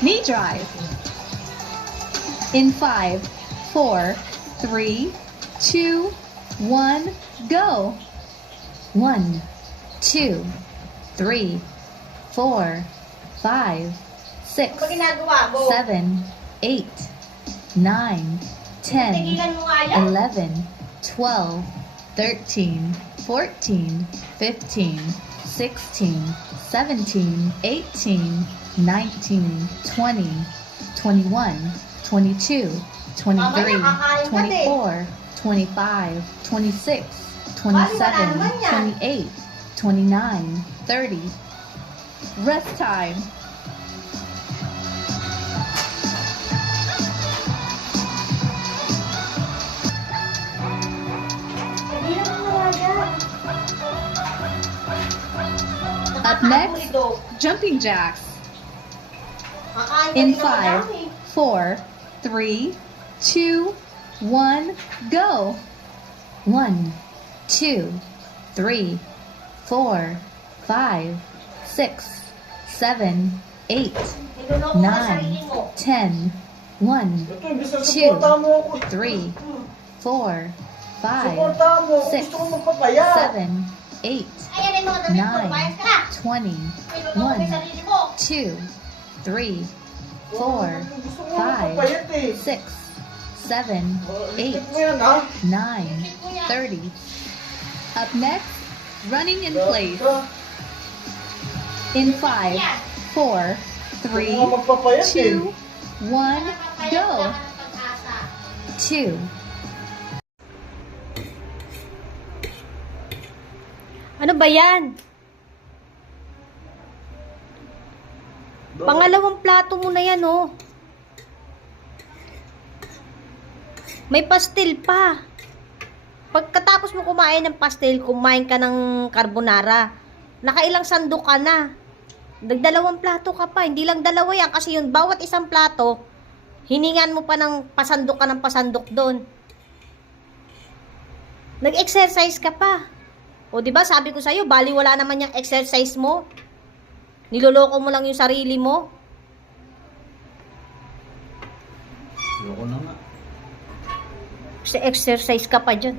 Knee drive. In 5, 4, 3, 2, 1, go. 1, 2, 3, 4, 5, 6, 7, 8, 9, 10, 11, 12, 13, 14, 15, 16, 17, 18, 19, 20, 21, 22, 23, 24, 25, 26, 27, 28, 29, 30. Rest time. Up next, jumping jacks. In 5, 4, 3, 2, 1, go. 1, 2, 3, 4, 5, 6, 7, 8, 9, 10, 1, 2, 3, 4, 5, 6, 7, 8, 9, 20, 1, 2, 3, 4, 5, 6, 7, 8, 9, 30. Up next, running in place. In 5, 4, 3, 2, 1, go. 2. Ano ba yan? Pangalawang plato mo na yan, oh. May pastil pa. Pagkatapos mo kumain ng pastil, kumain ka ng carbonara. Nakailang sandok ka na. Nagdalawang plato ka pa. Hindi lang dalawa yan. Kasi yung bawat isang plato, hiningan mo pa ng pasandok ka ng pasandok doon. Nag-exercise ka pa. O diba sabi ko sa'yo, bali wala naman yung exercise mo. Niloloko mo lang yung sarili mo. Loko na nga. Kasi exercise ka pa dyan.